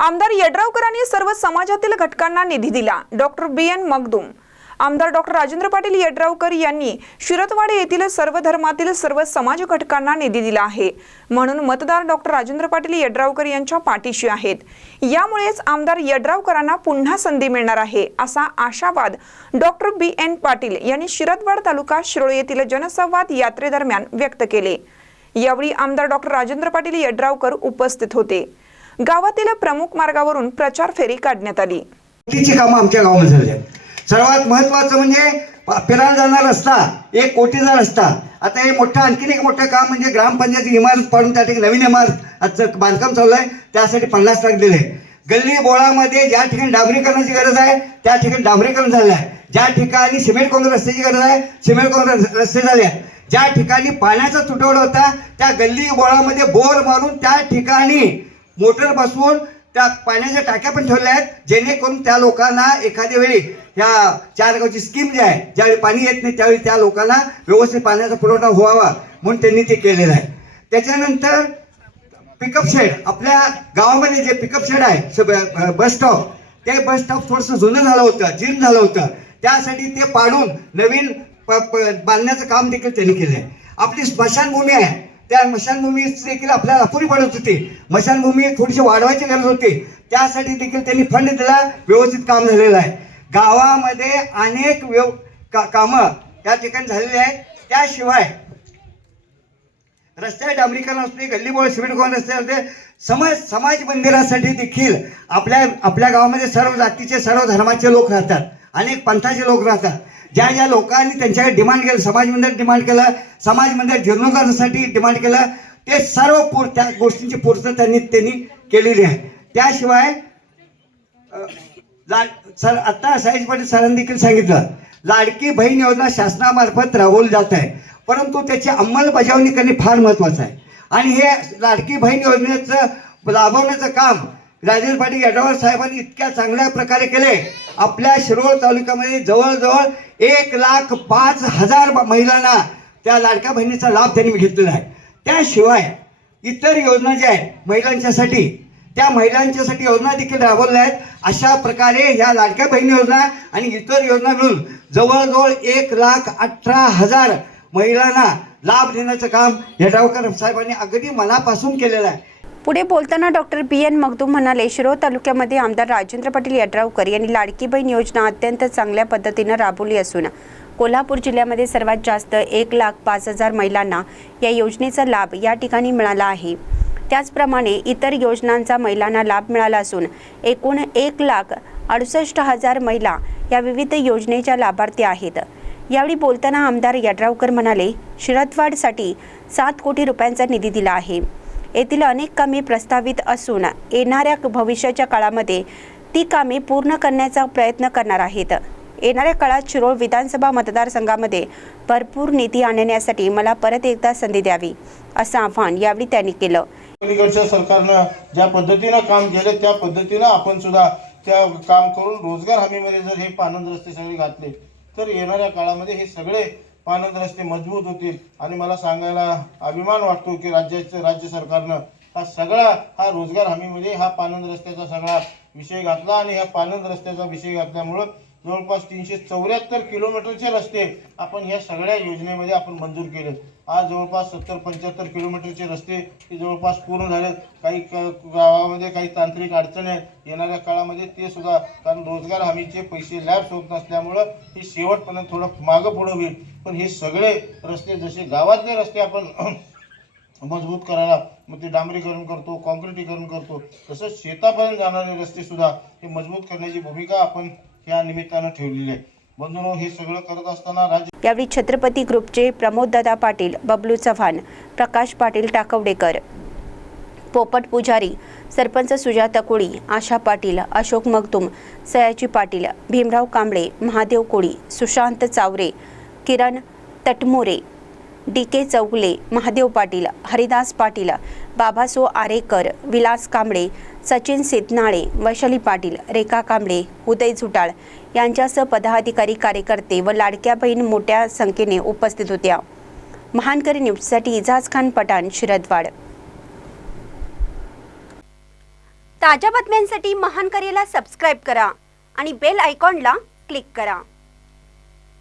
आमदार यड्रावकरांनी सर्व समाजातील घटकांना निधी दिला. Doctor B. एन. मगदूम. आमदार डॉक्टर राजेंद्र पाटील यड्रावकर यांनी शिरतवाडे येथील सर्व धर्मातील सर्व समाज घटकांना निधी दिला आहे. म्हणून मतदार डॉक्टर राजेंद्र पाटील यड्रावकर यांच्या पाठीशी आहेत. यामुळेच आमदार यड्रावकरांना पुन्हा संधी मिळणार आहे असा आशावाद डॉक्टर बी. एन. पाटील यांनी शिरतवाड तालुका शिरोळ येथील जनसंवाद यात्रेदरम्यान व्यक्त केले. यावेळी आमदार डॉक्टर राजेंद्र पाटील यड्रावकर उपस्थित होते. गावातील प्रमुख मार्गावरून प्रचार फेरी काढण्यात आली. कामं आमच्या गावामध्ये झाली आहेत. सर्वात महत्वाचं म्हणजे फिरायला जाणार रस्ता एक कोटीचा रस्ता. आता हे मोठं आणखीन एक मोठं काम म्हणजे ग्रामपंचायत इमारत पाडून त्या ठिकाणी नवीन इमारत आजचं बांधकाम चालू आहे त्यासाठी पन्नास लाख दिले. गल्ली बोळामध्ये ज्या ठिकाणी डांबरीकरणाची गरज आहे त्या ठिकाणी डांबरीकरण झालं आहे. ज्या ठिकाणी सिमेंट काँग्रेस रस्त्याची गरज आहे सिमेंट काँग्रेस रस्ते झाले आहेत. ज्या ठिकाणी पाण्याचा तुटवडा होता त्या गल्ली बोळामध्ये बोर मारून त्या ठिकाणी मोटर बसवून त्या पाण्याच्या टाक्या पण ठेवल्या आहेत जेणेकरून त्या लोकांना एखाद्या वेळी ह्या चार गावची स्कीम जी आहे ज्यावेळी पाणी येत नाही त्यावेळी त्या लोकांना व्यवस्थित पाण्याचा पुरवठा व्हावा म्हणून त्यांनी ते केलेलं आहे. त्याच्यानंतर पिकअप शेड आपल्या गावामध्ये जे पिकअप शेड आहे बस स्टॉप ते बस स्टॉप थोडंसं जुनं झालं होतं जीर्ण झालं होतं. त्यासाठी ते पाडून नवीन प- प- बांधण्याचं काम देखील त्यांनी केलं आहे आपली स्मशानभूमी आहे त्या स्मशानभूमी देखील आपल्याला अपुरी पडत होती. स्मशानभूमी थोडीशी वाढवायची गरज होती. त्यासाठी देखील त्यांनी फंड दिला व्यवस्थित काम झालेलं आहे. गावामध्ये अनेक व्यव का कामं त्या ठिकाणी झालेली आहेत. त्याशिवाय रस्ते डांबरीकरण असते गल्लीबोळ सिमेंट कॉन रस्ते असते समाज समाज मंदिरासाठी देखील आपल्या आपल्या गावामध्ये सर्व जातीचे सर्व धर्माचे लोक राहतात. अनेक पंथाचे लोक राहतात. ज्या ज्या लोकांनी त्यांच्याकडे डिमांड केलं समाज मंदिर डिमांड केलं समाज मंदिर जीर्णोद्धारासाठी डिमांड केलं ते सर्व पूर त्या गोष्टींची पूर्तता त्यांनी त्यांनी केलेली आहे. त्याशिवाय ला सर आता साईज पाटील सरांनी देखील सांगितलं लाडकी बहीण योजना शासनामार्फत राबवली जात आहे. परंतु त्याची अंमलबजावणी करणे फार महत्वाचं आहे. आणि हे लाडकी बहीण योजनेचं राबवण्याचं काम राजेश पाटील यड्रावकर साहेबांनी इतक्या चांगल्या प्रकारे केले. आपल्या शिरोळ तालुक्यामध्ये जवळजवळ एक लाख पाच हजार ब- महिलांना त्या लाडक्या बहिणीचा लाभ त्यांनी घेतलेला आहे. त्याशिवाय इतर योजना ज्या आहेत महिलांच्यासाठी त्या महिलांच्यासाठी योजना देखील राबवल्या आहेत. अशा प्रकारे ह्या लाडक्या बहीण योजना आणि इतर योजना मिळून जवळजवळ एक लाख अठरा हजार महिलांना लाभ देण्याचं काम येडावकर साहेबांनी अगदी मनापासून केलेलं आहे. पुढे बोलताना डॉक्टर बी एन मगदूम म्हणाले शिरोळ तालुक्यामध्ये आमदार राजेंद्र पाटील यड्रावकर यांनी लाडकी बहीण योजना अत्यंत चांगल्या पद्धतीनं राबवली असून कोल्हापूर जिल्ह्यामध्ये सर्वात जास्त एक लाख पाच हजार महिलांना या योजनेचा लाभ या ठिकाणी मिळाला आहे. त्याचप्रमाणे इतर योजनांचा महिलांना लाभ मिळाला असून एकूण एक लाख अडुसष्ट हजार महिला या विविध योजनेच्या लाभार्थी आहेत. यावेळी बोलताना आमदार यड्रावकर म्हणाले शिरतवाडसाठी सात कोटी रुपयांचा निधी दिला आहे. येथील अनेक कामे प्रस्तावित असून येणाऱ्या भविष्याच्या काळामध्ये ती कामे पूर्ण करण्याचा प्रयत्न करणार आहेत. येणाऱ्या काळात शिरोळ विधानसभा मतदारसंघामध्ये भरपूर निधी आणण्यासाठी मला परत एकदा संधी द्यावी असं आव्हान यावेळी त्यांनी केलं. अलीकडच्या सरकारनं ज्या पद्धतीनं काम केलं त्या पद्धतीनं आपण सुद्धा त्या काम करून रोजगार हमीमध्ये जर हे पानंद रस्ते सगळे घातले तर येणाऱ्या काळामध्ये हे सगळे पानंद रस्ते मजबूत होतील आणि मला सांगायला अभिमान वाटतो की राज्याचं राज्य सरकारनं हा सगळा हा रोजगार हमीमध्ये हा पानंद रस्त्याचा सगळा विषय घातला आणि ह्या पानंद रस्त्याचा विषय घातल्यामुळं जवळपास तीनशे चौऱ्याहत्तर किलोमीटरचे रस्ते आपण ह्या सगळ्या योजनेमध्ये आपण मंजूर केले आज जवळपास सत्तर पंच्याहत्तर किलोमीटरचे रस्ते हे जवळपास पूर्ण झाले काही क- गावामध्ये काही तांत्रिक अडचणी आहेत. येणाऱ्या काळामध्ये ते सुद्धा कारण रोजगार हमीचे पैसे लॅब्स होत नसल्यामुळं हे शेवटपर्यंत थोडं मागं पुढं होईल. पण हे सगळे रस्ते जसे गावातले रस्ते आपण मजबूत करायला मग ते डांबरीकरण करतो कॉन्क्रिटीकरण करतो तसंच शेतापर्यंत जाणारे रस्ते सुद्धा हे मजबूत करण्याची भूमिका आपण या निमित्तानं ठेवलेली आहे. हे सगळं करत असताना राज्य यावेळी छत्रपती ग्रुपचे प्रमोददादा पाटील बबलू चव्हाण प्रकाश पाटील टाकवडेकर पोपट पुजारी सरपंच सुजाता कोळी आशा पाटील अशोक मगतुम सयाजी पाटील भीमराव कांबळे महादेव कोळी सुशांत चावरे किरण तटमोरे डी के चौगले महादेव पाटील हरिदास पाटील बाबासो आरेकर विलास कांबळे सचिन सिद्धनाळे वैशाली पाटील रेखा कांबळे उदय झुटाळ यांच्यासह पदाधिकारी कार्यकर्ते व लाडक्या बहीण मोठ्या संख्येने उपस्थित होत्या. महानकरी न्यूजसाठी इजाज खान पठाण शिरदवाड. ताज्या बातम्यांसाठी महानकरीला सबस्क्राईब करा आणि बेल आयकॉनला क्लिक करा.